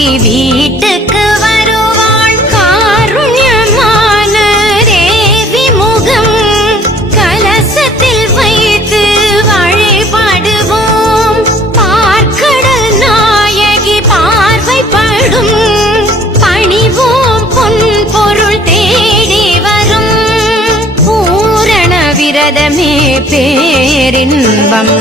வீட்டுக்கு வருவாள் காருண்யமான தேவி முகம் கலசத்தில் வைத்து வழிபடுவோம். பார்க்கடல் நாயகி பார்வைப்படும். பணிவோம் பொன் பொருள் தேடி வரும். பூரண விரதமே பேரின்பம்.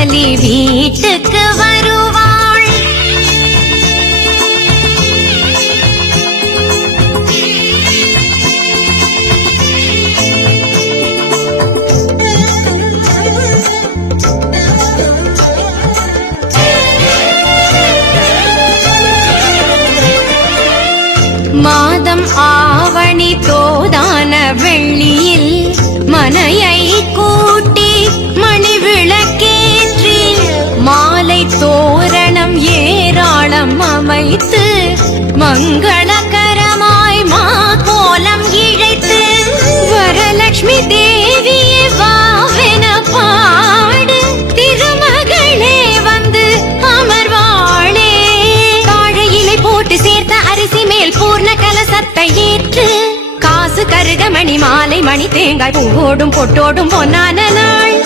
சுமங்கலி வீட்டுக்கு வருவாள். மாதம் ஆவணி தோதான வெள்ளியில் மனையை கூட்டி வைத்து மங்களகரமாய் மா கோலம் இழைத்து வரலட்சுமி தேவியே வாவென பாடு திருமகளே வந்து அமர்வாளே. காழையிலை போட்டு சேர்த்த அரிசி மேல் பூர்ண கலசத்தை ஏற்று காசு கருக மணி மாலை மணி தேங்காய் பூவோடும் பொட்டோடும் பொன்னான நாள்.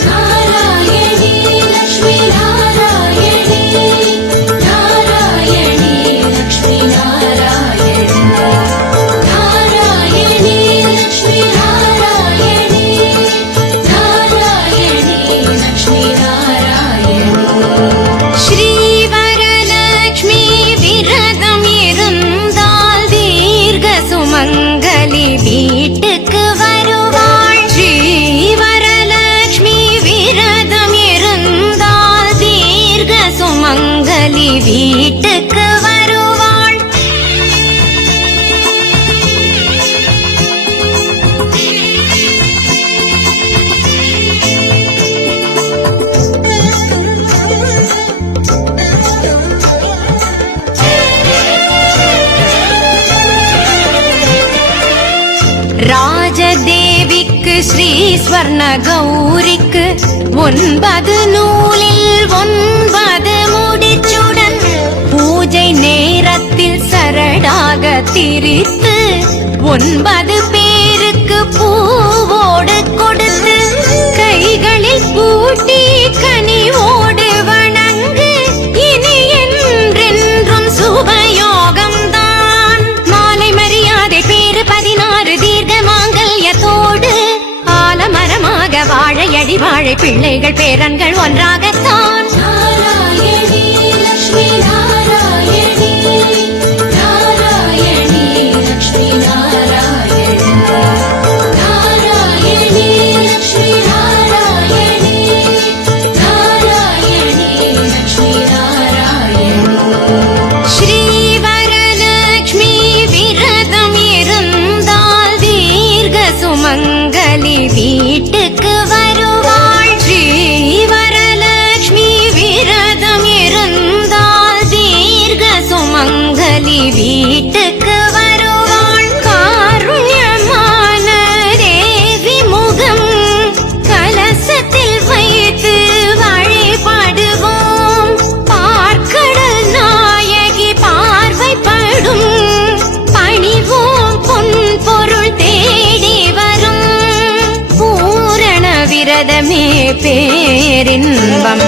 ஸ்ரீ ஸ்வர்ண கௌரிக்கு ஒன்பது நூலில் ஒன்பது முடிச்சுடன் பூஜை நேரத்தில் சரடாக திரித்து ஒன்பது வாழை பிள்ளைகள் பேரன்கள் ஒன்றாகத்தான். நாராயணி லக்ஷ்மி பேரின்பம்.